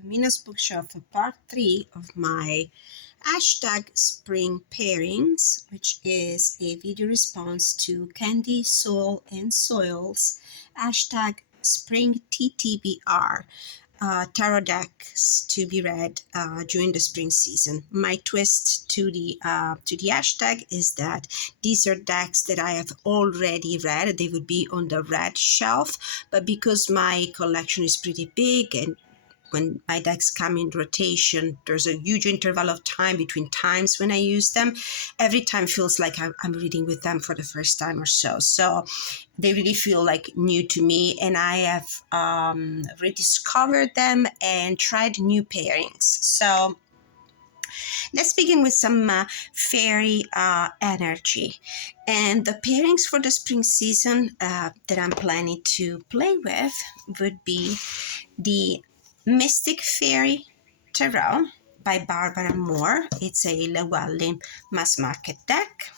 to Mina's Bookshelf for part 3 of my hashtag spring pairings, which is a video response to Candy, Soul, and Soil's hashtag spring TTBR tarot decks to be read during the spring season. My twist to the hashtag is that these are decks that I have already read. They would be on the red shelf, but because my collection is pretty big and when my decks come in rotation, there's a huge interval of time between times when I use them. Every time feels like I'm reading with them for the first time or so. So they really feel like new to me, and I have rediscovered them and tried new pairings. So let's begin with some fairy energy. And the pairings for the spring season that I'm planning to play with would be the Mystic Fairy Tarot by Barbara Moore. It's a Llewellyn mass market deck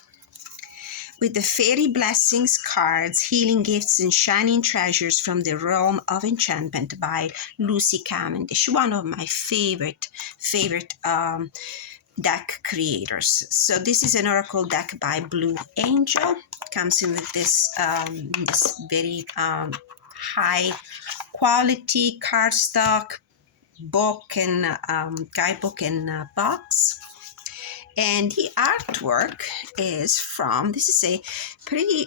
with the Fairy Blessings cards, Healing Gifts and Shining Treasures from the Realm of Enchantment by Lucy Cavendish, one of my favorite deck creators. So this is an oracle deck by Blue Angel. Comes in with this very high quality cardstock book and guidebook and box. And the artwork is from, this is a pretty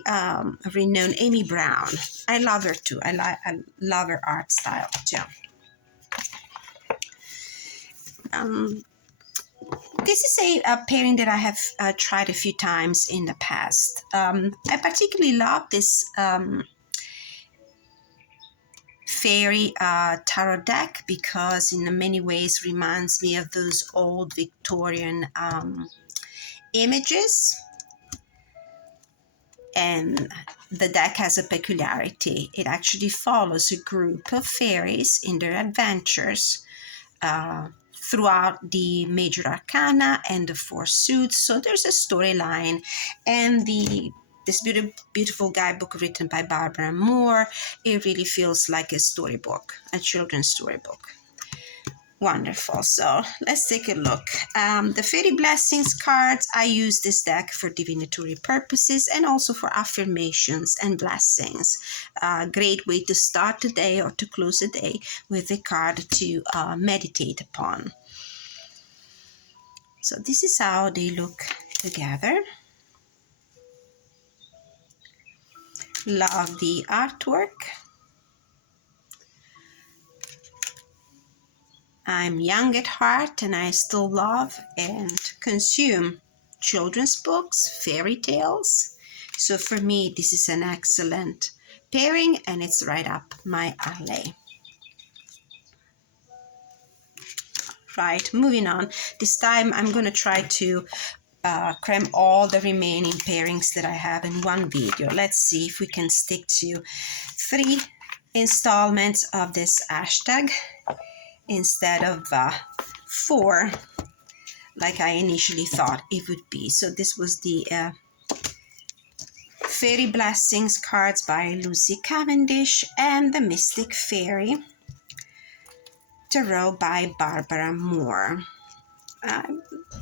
renowned Amy Brown. I love her too. I love her art style too. This is a pairing that I have tried a few times in the past. I particularly love this fairy tarot deck because in many ways reminds me of those old Victorian images. And the deck has a peculiarity. It actually follows a group of fairies in their adventures throughout the major arcana and the four suits. So there's a storyline, and this beautiful guidebook written by Barbara Moore, it really feels like a storybook, a children's storybook. Wonderful. So let's take a look. The Fairy Blessings cards, I use this deck for divinatory purposes and also for affirmations and blessings. Great way to start the day or to close the day with a card to meditate upon. So this is how they look together. Love the artwork. I'm young at heart and I still love and consume children's books, fairy tales. So for me, this is an excellent pairing and it's right up my alley. Right, moving on. This time I'm going to try to cram all the remaining pairings that I have in one video. Let's see if we can stick to 3 installments of this hashtag instead of 4 like I initially thought it would be. So this was the Fairy Blessings cards by Lucy Cavendish and the Mystic Fairy Tarot by Barbara Moore. I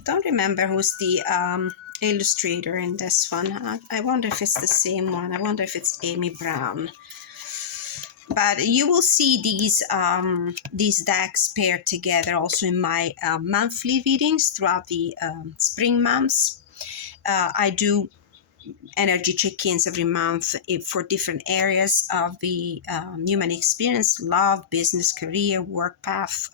don't remember who's the illustrator in this one. I wonder if it's the same one. I wonder if it's Amy Brown. But you will see these decks paired together also in my monthly readings throughout the spring months. I do energy check-ins every month for different areas of the human experience: love, business, career, work path,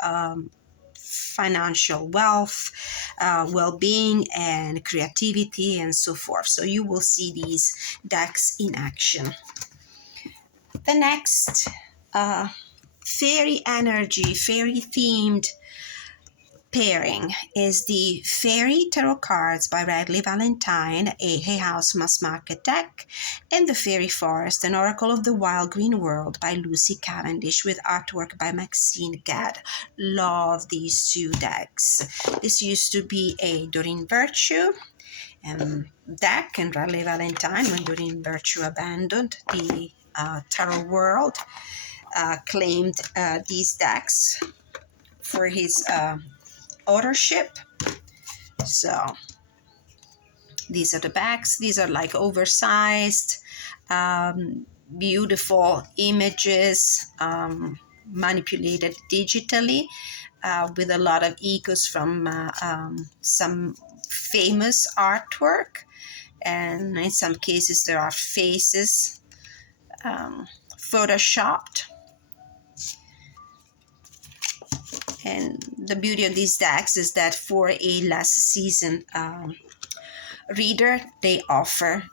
financial wealth, well-being, and creativity, and so forth. So you will see these decks in action. The next fairy energy, fairy themed pairing is the Fairy Tarot cards by Radley Valentine, a Hay House mass market deck, and the Fairy Forest, an Oracle of the Wild Green World by Lucy Cavendish with artwork by Maxine Gadd. Love these 2 decks. This used to be a Doreen Virtue deck and Radley Valentine when Doreen Virtue abandoned the tarot world, claimed these decks for his authorship. So these are the backs. These are like oversized, beautiful images, manipulated digitally, with a lot of echoes from some famous artwork. And in some cases there are faces photoshopped. And the beauty of these decks is that for a last season reader, they offer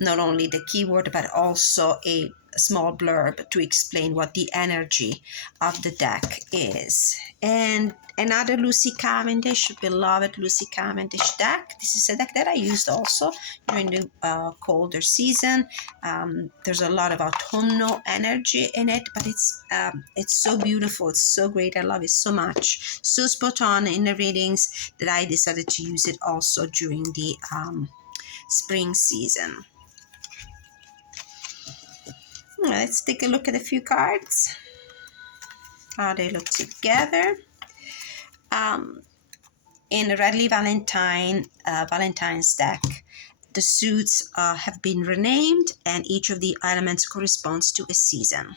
not only the keyword but also a small blurb to explain what the energy of the deck is. And another Lucy Cavendish, beloved Lucy Cavendish deck. This is a deck that I used also during the colder season. There's a lot of autumnal energy in it, but it's so beautiful. It's so great. I love it so much. So spot on in the readings that I decided to use it also during the spring season. Let's take a look at a few cards, how they look together. In Redley Valentine's deck, the suits have been renamed, and each of the elements corresponds to a season.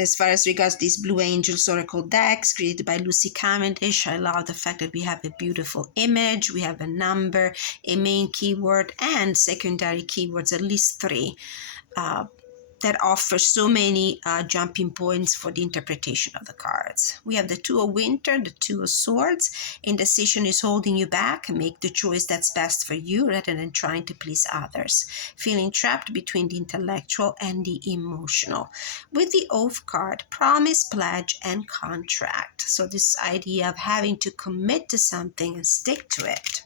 As far as regards these Blue Angels Oracle decks created by Lucy Cavendish, I love the fact that we have a beautiful image, we have a number, a main keyword, and secondary keywords, at least 3, that offer so many jumping points for the interpretation of the cards. We have the Two of Winter, the Two of Swords. Indecision is holding you back. Make the choice that's best for you rather than trying to please others. Feeling trapped between the intellectual and the emotional. With the Oath card, promise, pledge, and contract. So this idea of having to commit to something and stick to it.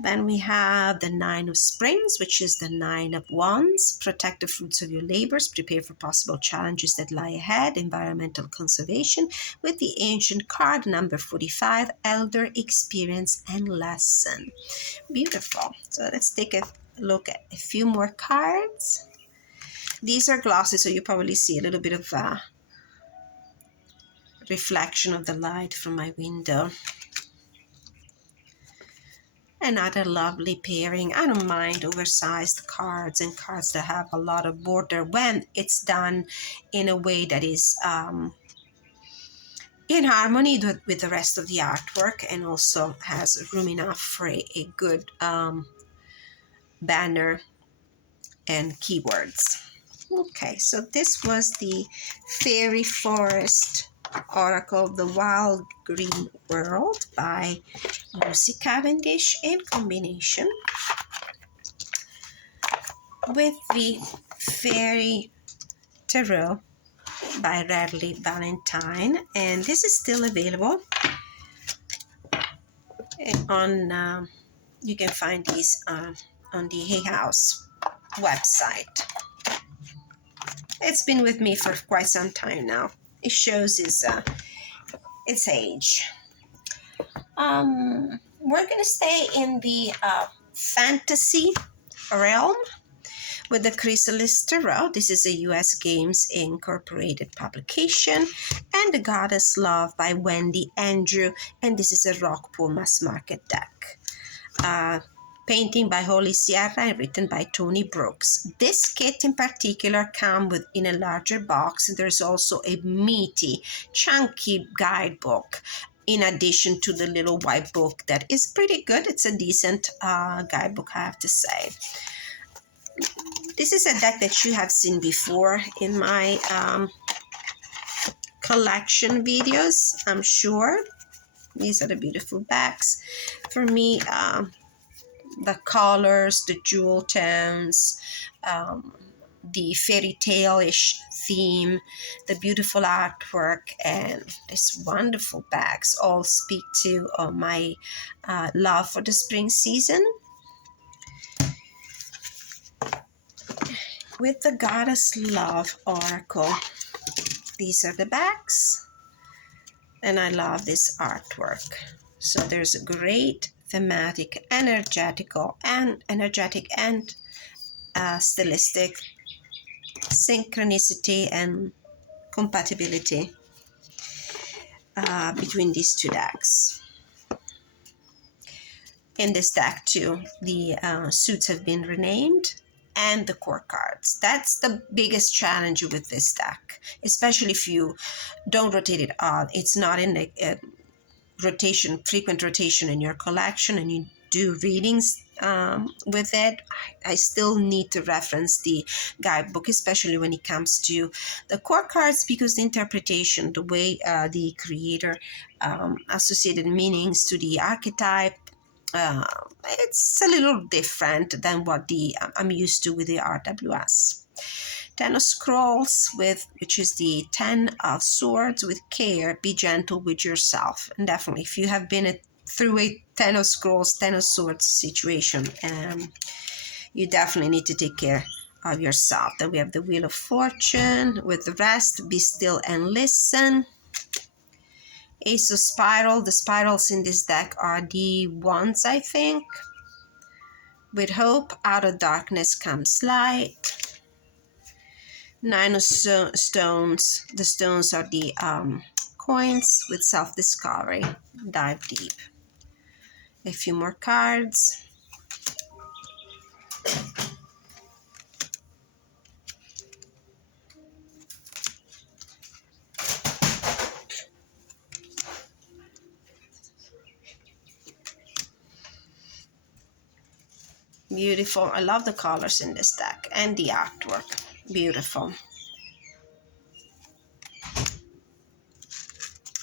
Then we have the Nine of Springs, which is the Nine of Wands. Protect the fruits of your labors. Prepare for possible challenges that lie ahead. Environmental conservation. With the Ancient card, number 45, Elder Experience and Lesson. Beautiful. So let's take a look at a few more cards. These are glosses, so you probably see a little bit of reflection of the light from my window. Another lovely pairing. I don't mind oversized cards and cards that have a lot of border when it's done in a way that is in harmony with the rest of the artwork, and also has room enough for a good banner and keywords. Okay, so this was the Fairy Forest Oracle, The Wild Green World by Lucy Cavendish, in combination with the Fairy Tarot by Redley Valentine, and this is still available on you can find these on the Hay House website. It's been with me for quite some time now. It shows its age. We're gonna stay in the fantasy realm with the Chrysalis Tarot. This is a U.S. Games Incorporated publication, and The Goddess Love by Wendy Andrew, and this is a Rockpool mass market deck. Painting by Holly Sierra and written by Tony Brooks. This kit in particular comes in a larger box. There's also a meaty, chunky guidebook in addition to the little white book that is pretty good. It's a decent guidebook, I have to say. This is a deck that you have seen before in my collection videos, I'm sure. These are the beautiful backs. For me, the colors, the jewel tones, the fairy tale-ish theme, the beautiful artwork, and these wonderful bags all speak to my love for the spring season. With the Goddess Love Oracle, these are the backs, and I love this artwork. So there's a great thematic, energetic and stylistic synchronicity and compatibility between these two decks. In this deck too, the suits have been renamed and the core cards. That's the biggest challenge with this deck, especially if you don't rotate it out. It's not in a frequent rotation in your collection, and you do readings with it. I still need to reference the guidebook, especially when it comes to the core cards, because the interpretation, the way the creator associated meanings to the archetype, it's a little different than what I'm used to with the RWS. 10 of Scrolls, which is the 10 of Swords with care. Be gentle with yourself. And definitely, if you have been through a 10 of Scrolls, 10 of Swords situation, you definitely need to take care of yourself. Then we have the Wheel of Fortune with the rest. Be still and listen. Ace of Spiral. The spirals in this deck are the wands, I think. With hope, out of darkness comes light. 9 of Stones. The stones are the coins with self-discovery. Dive deep. A few more cards. Beautiful. I love the colors in this deck and the artwork. Beautiful.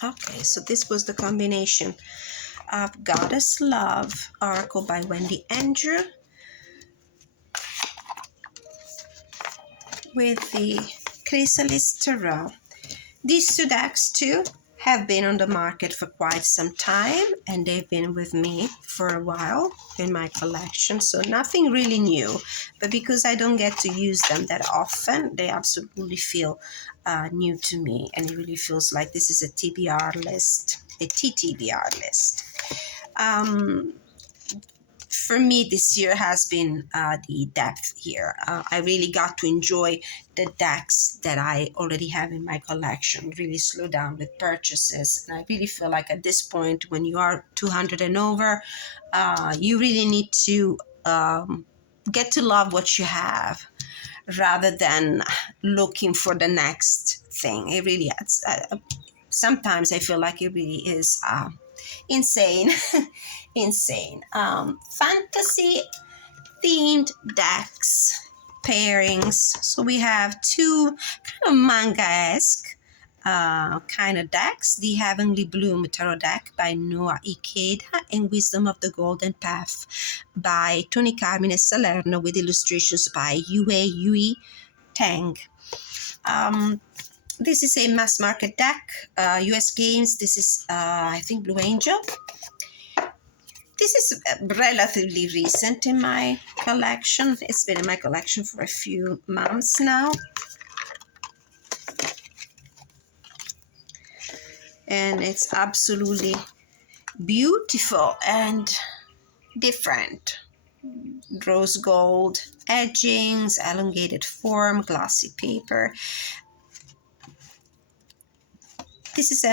Okay, so this was the combination of Goddess Love, Oracle by Wendy Andrew, with the Chrysalis Tarot. These two decks too have been on the market for quite some time, and they've been with me for a while in my collection, so nothing really new. But because I don't get to use them that often, they absolutely feel new to me, and it really feels like this is a TBR list, a TTBR list. For me, this year has been the depth here. I really got to enjoy the decks that I already have in my collection, really slow down with purchases. And I really feel like at this point, when you are 200 and over, you really need to get to love what you have rather than looking for the next thing. It really is. Sometimes I feel like it really is insane. Insane. Fantasy themed decks, pairings. So we have two kind of manga-esque kind of decks. The Heavenly Bloom Tarot deck by Noah Ikeda and Wisdom of the Golden Path by Tony Carmine Salerno with illustrations by Yui Tang. This is a mass market deck, US Games. This is, I think, Blue Angel. This is relatively recent in my collection. It's been in my collection for a few months now. And it's absolutely beautiful and different. Rose gold edgings, elongated form, glossy paper. This is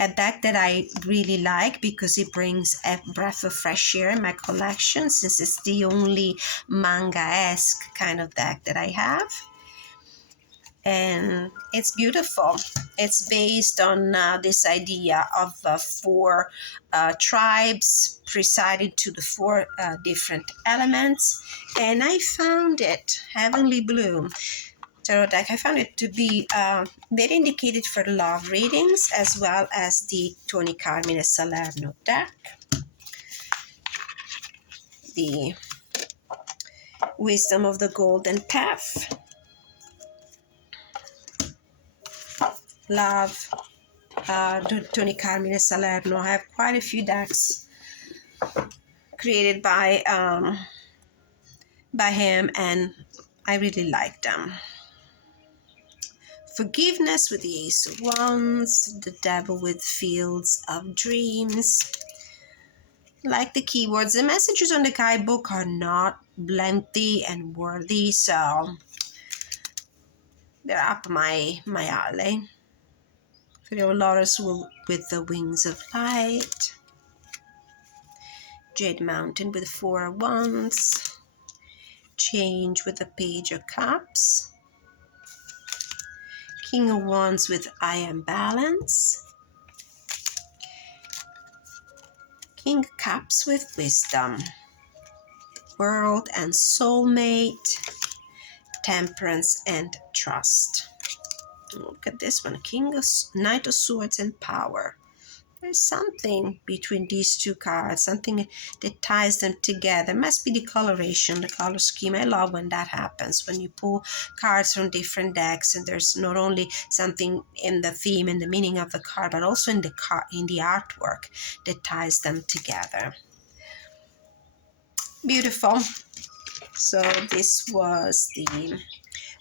a deck that I really like because it brings a breath of fresh air in my collection, since it's the only manga-esque kind of deck that I have. And it's beautiful. It's based on this idea of 4 tribes presiding to the 4 different elements. And I found it, Heavenly Bloom Tarot deck, I found it to be very indicated for love readings, as well as the Tony Carmine Salerno deck. The Wisdom of the Golden Path. Love, Tony Carmine Salerno. I have quite a few decks created by him, and I really like them. Forgiveness with the Ace of Wands, the Devil with Fields of Dreams. Like the keywords, the messages on the guidebook are not lengthy and wordy, so they're up my alley. Lotus with the Wings of Light, Jade Mountain with 4 of Wands, Change with the Page of Cups, King of Wands with I Am Balance, King of Cups with Wisdom, World and Soulmate, Temperance and Trust. Look at this one, Knight of Swords and Power. There's something between these two cards, something that ties them together. It must be the coloration, the color scheme. I love when that happens, when you pull cards from different decks and there's not only something in the theme and the meaning of the card, but also in the artwork that ties them together. Beautiful. So this was the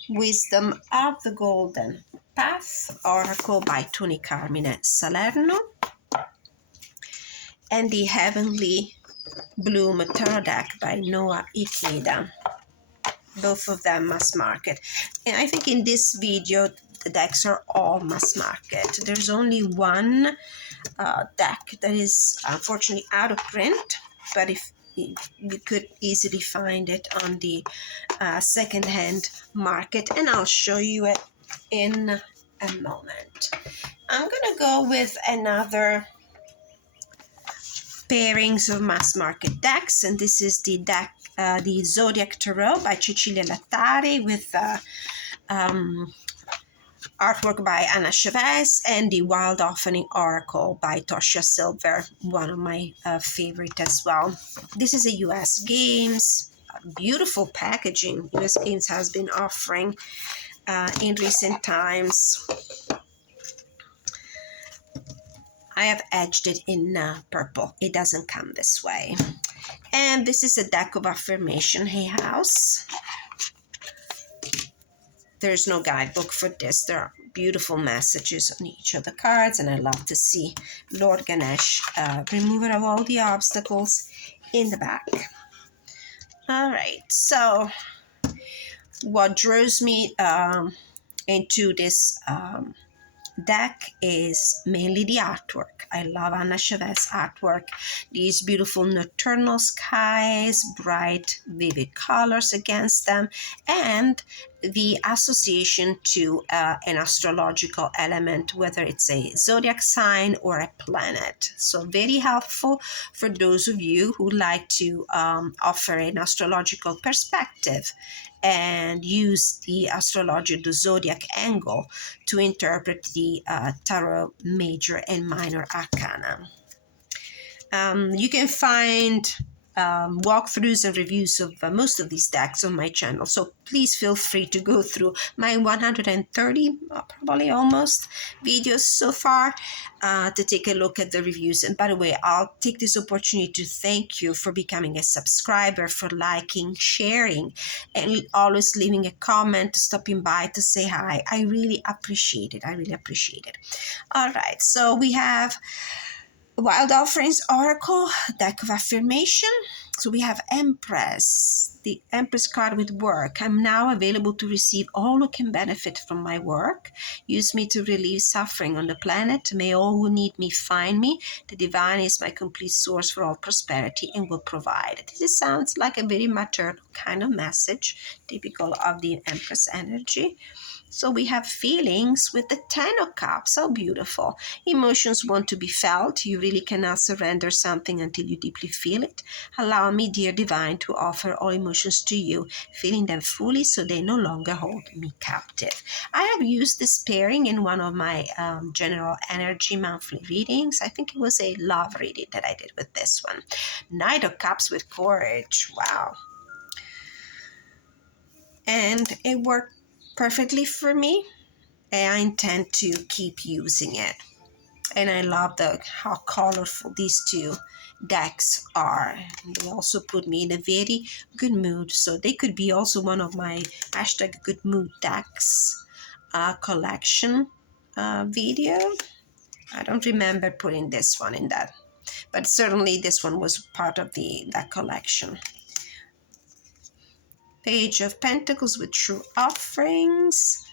Wisdom of the Golden Path Oracle by Tony Carmine Salerno, and the Heavenly Bloom Tarot deck by Noah Ikeda. Both of them mass market. And I think in this video, the decks are all mass market. There's only one deck that is unfortunately out of print, but if you could easily find it on the second-hand market, and I'll show you it in a moment. I'm gonna go with another pairings of mass market decks, and this is the deck, the Zodiac Tarot by Cecilia Lattari with artwork by Anna Chavez, and the Wild Offering Oracle by Tosha Silver, one of my favorite as well. This is a US Games, beautiful packaging. US Games has been offering in recent times. I have edged it in purple. It doesn't come this way. And this is a deck of affirmation, Hay House. There's no guidebook for this. There are beautiful messages on each of the cards, and I love to see Lord Ganesh, remover of all the obstacles, in the back. All right, so what draws me into this deck is mainly the artwork. I love Anna Chavez artwork. These beautiful nocturnal skies, bright, vivid colors against them, and the association to an astrological element, whether it's a zodiac sign or a planet. So very helpful for those of you who like to offer an astrological perspective and use the astrology, the zodiac angle, to interpret the tarot major and minor arcana. You can find walkthroughs and reviews of most of these decks on my channel, so please feel free to go through my 130 probably almost videos so far to take a look at the reviews. And by the way, I'll take this opportunity to thank you for becoming a subscriber, for liking, sharing, and always leaving a comment, stopping by to say hi. I really appreciate it. All right, so we have Wild Offerings Oracle, deck of affirmation. So we have Empress, the Empress card with work. I'm now available to receive all who can benefit from my work. Use me to relieve suffering on the planet. May all who need me find me. The divine is my complete source for all prosperity and will provide. This sounds like a very maternal kind of message, typical of the Empress energy. So we have feelings with the 10 of Cups. So beautiful. Emotions want to be felt. You really cannot surrender something until you deeply feel it. Allow me, dear divine, to offer all emotions to you, feeling them fully so they no longer hold me captive. I have used this pairing in one of my general energy monthly readings. I think it was a love reading that I did with this one. Knight of Cups with courage. Wow. And it worked perfectly for me, and I intend to keep using it. And I love how colorful these two decks are. They also put me in a very good mood, so they could be also one of my hashtag good mood decks collection video. I don't remember putting this one in that, but certainly this one was part of that collection. Page of Pentacles with true offerings.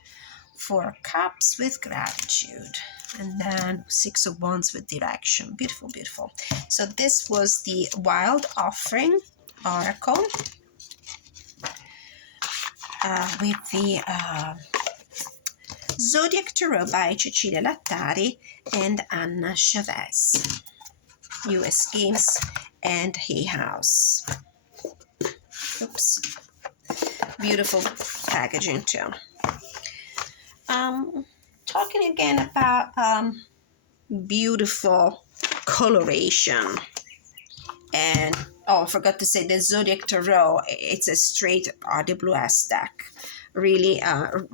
Four of Cups with gratitude, and then Six of Wands with direction. Beautiful, beautiful. So this was the Wild Offering Oracle with the Zodiac Tarot by Cecilia Lattari and Anna Chavez. US Games and Hay House. Oops. Beautiful packaging too. Talking again about beautiful coloration. And I forgot to say the Zodiac Tarot, it's a straight RWS deck, really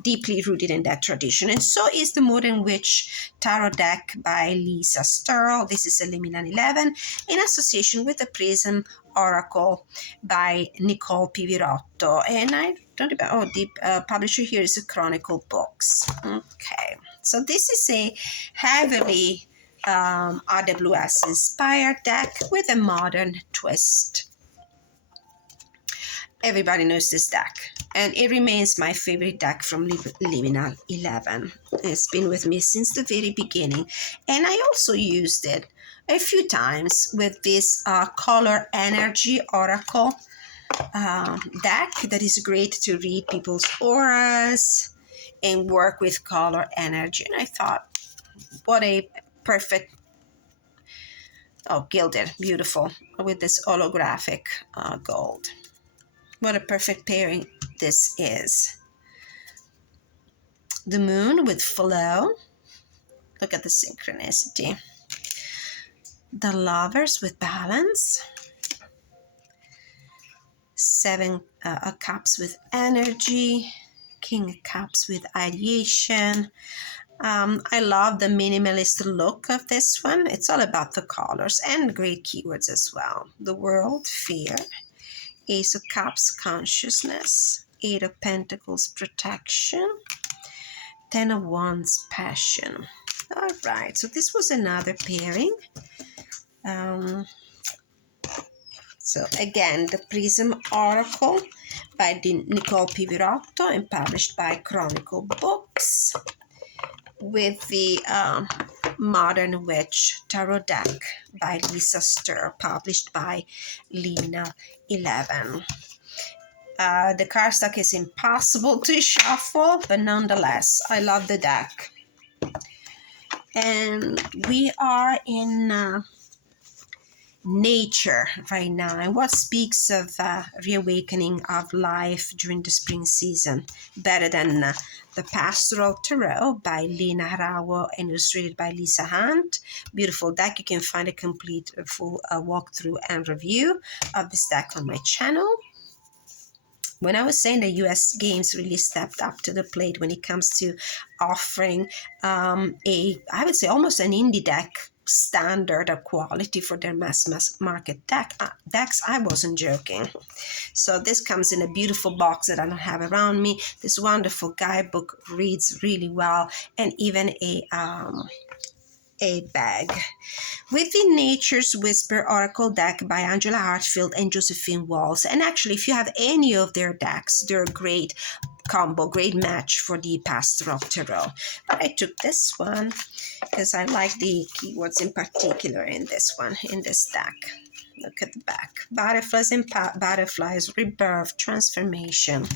deeply rooted in that tradition. And so is the Modern Witch Tarot deck by Lisa Sterl. This is a Liminal 11 in association with the Prism Oracle by Nicole Pivirotto. And I don't remember, the publisher here is Chronicle Books. Okay, so this is a heavily RWS inspired deck with a modern twist. Everybody knows this deck, and it remains my favorite deck from Liminal 11. It's been with me since the very beginning, and I also used it a few times with this Color Energy Oracle deck that is great to read people's auras and work with color energy. And I thought, what a perfect, gilded, beautiful, with this holographic gold. What a perfect pairing this is. The Moon with Flow. Look at the synchronicity. The Lovers with Balance. Seven of Cups with Energy. King of Cups with Ideation. I love the minimalist look of this one. It's all about the colors and great keywords as well. The World, Fear. Ace of Cups, Consciousness. Eight of Pentacles, Protection. Ten of Wands, Passion. All right, so this was another pairing. So again, the Prism Oracle by Nicole Pivirotto and published by Chronicle Books, with the Modern Witch Tarot deck by Lisa Sterl, published by Liminal 11. The cardstock is impossible to shuffle, but nonetheless, I love the deck. And we are in nature right now, and what speaks of reawakening of life during the spring season better than the Pastoral Tarot by Lina Harawo and illustrated by Lisa Hunt. Beautiful deck. You can find a complete full walkthrough and review of this deck on my channel. When I was saying that US Games really stepped up to the plate when it comes to offering I would say almost an indie deck standard of quality for their mass market decks, I wasn't joking. So this comes in a beautiful box that I don't have around me. This wonderful guidebook reads really well, and even a bag. With the Nature's Whisper Oracle deck by Angela Hartfield and Josephine Walls. And actually, if you have any of their decks, they're a great combo, great match for the Pastoral Tarot. But I took this one because I like the keywords in particular in this one, in this deck. Look at the back. Butterflies and butterflies, rebirth, transformation.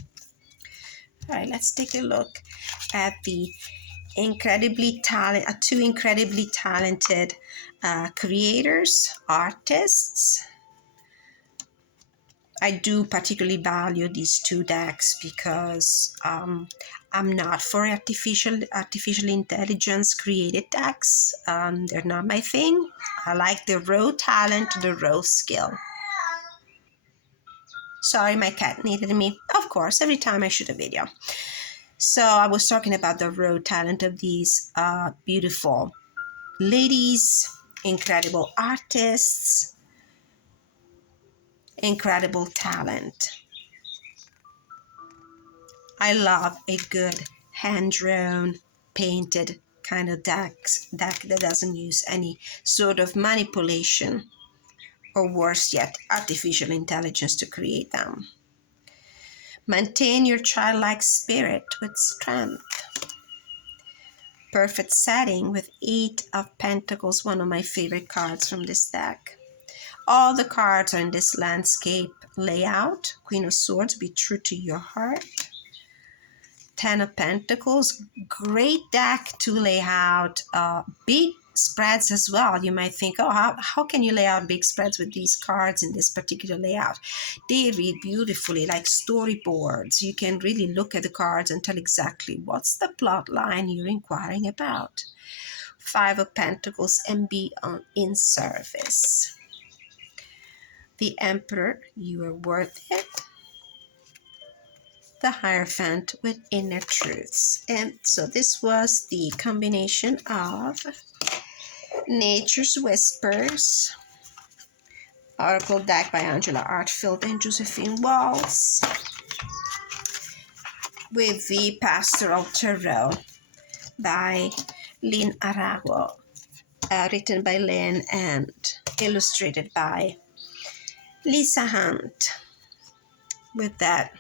All right, let's take a look at the two incredibly talented creators, artists. I do particularly value these two decks because I'm not for artificial intelligence created decks. They're not my thing. I like the raw talent, the raw skill. Sorry, my cat needed me. Of course, every time I shoot a video. So I was talking about the raw talent of these beautiful ladies, incredible artists, incredible talent. I love a good hand-drawn, painted kind of deck that doesn't use any sort of manipulation or, worse yet, artificial intelligence to create them. Maintain your childlike spirit with strength. perfect setting with 8 of Pentacles, one of my favorite cards from this deck. All the cards are in this landscape layout. Queen of Swords, be true to your heart. 10 of Pentacles, great deck to lay out big spreads as well. You might think, oh, how can you lay out big spreads with these cards in this particular layout? They read beautifully like storyboards. You can really look at the cards and tell exactly what's the plot line you're inquiring about. 5 of Pentacles, and be in service. The Emperor, you are worth it. The Hierophant with inner truths. And so this was the combination of Nature's Whispers, Oracle deck by Angela Artfield and Josephine Walls, with the Pastoral Tarot by Lynn Arago, written by Lynn and illustrated by Lisa Hunt, with that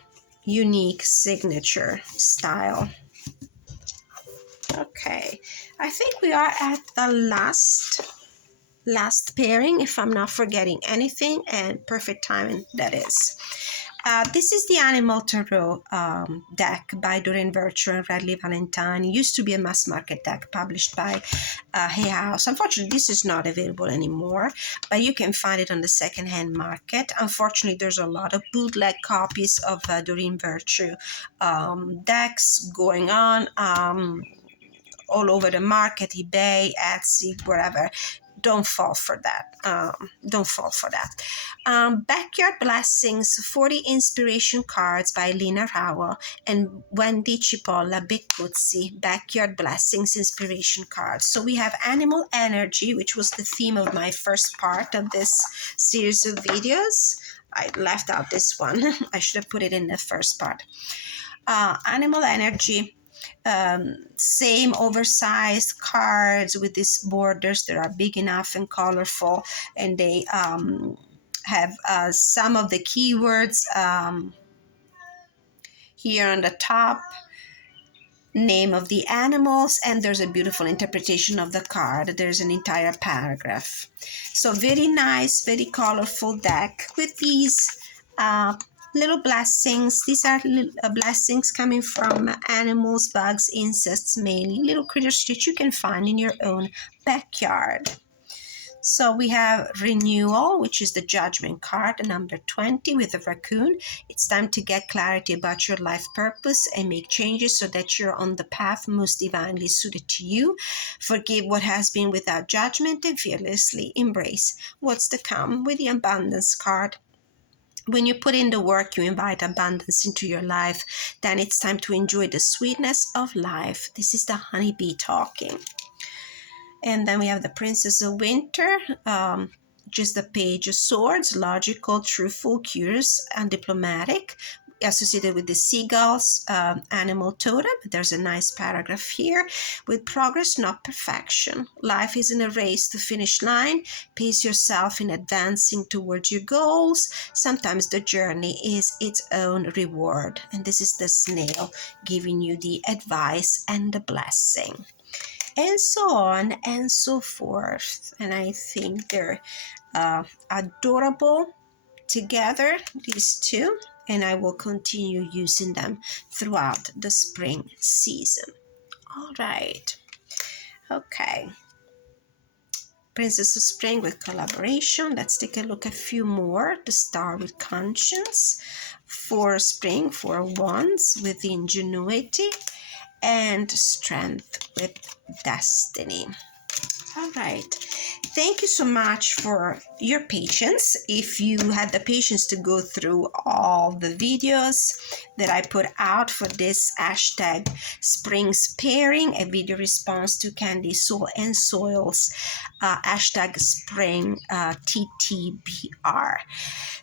unique signature style. Okay, I think we are at the last pairing, if I'm not forgetting anything, and perfect timing that is. This is the Animal Tarot deck by Doreen Virtue and Radley Valentine. It used to be a mass market deck published by Hay House. Unfortunately, this is not available anymore, but you can find it on the secondhand market. Unfortunately, there's a lot of bootleg copies of Doreen Virtue decks going on all over the market, eBay, Etsy, wherever. Don't fall for that. Backyard Blessings, 40 Inspiration Cards by Lina Rao and Wendy Cipolla Beccuzzi. Backyard Blessings Inspiration Cards. So we have Animal Energy, which was the theme of my first part of this series of videos. I left out this one. I should have put it in the first part. Animal Energy. Same oversized cards with these borders that are big enough and colorful, and they have some of the keywords here on the top, name of the animals, and there's a beautiful interpretation of the card. There's an entire paragraph. So very nice, very colorful deck with these little blessings. These are blessings coming from animals, bugs, insects, mainly little critters that you can find in your own backyard. So we have Renewal, which is the Judgment card, number 20, with a raccoon. It's time to get clarity about your life purpose and make changes so that you're on the path most divinely suited to you. Forgive what has been without judgment and fearlessly embrace what's to come, with the Abundance card. When you put in the work, you invite abundance into your life. Then it's time to enjoy the sweetness of life. This is the honeybee talking. And then we have the Princess of Winter, just the Page of Swords, logical, truthful, curious, and diplomatic, associated with the seagulls, animal totem. There's a nice paragraph here. With progress, not perfection. Life isn't a race to finish line. Pace yourself in advancing towards your goals. Sometimes the journey is its own reward. And this is the snail giving you the advice and the blessing. And so on and so forth. And I think they're adorable together, these two. And I will continue using them throughout the spring season. All right. Okay. Princess of Spring with collaboration. Let's take a look at a few more. The Star with Conscience. 4 Spring, 4 Wands with Ingenuity. And Strength with Destiny. All right. Thank you so much for your patience. If you had the patience to go through all the videos that I put out for this hashtag Springs Pairing, a video response to Candy Soul and Soil's hashtag Spring TTBR.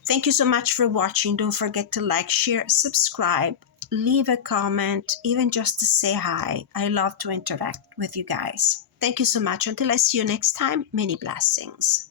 Thank you so much for watching. Don't forget to like, share, subscribe, leave a comment, even just to say hi. I love to interact with you guys. Thank you so much. Until I see you next time, many blessings.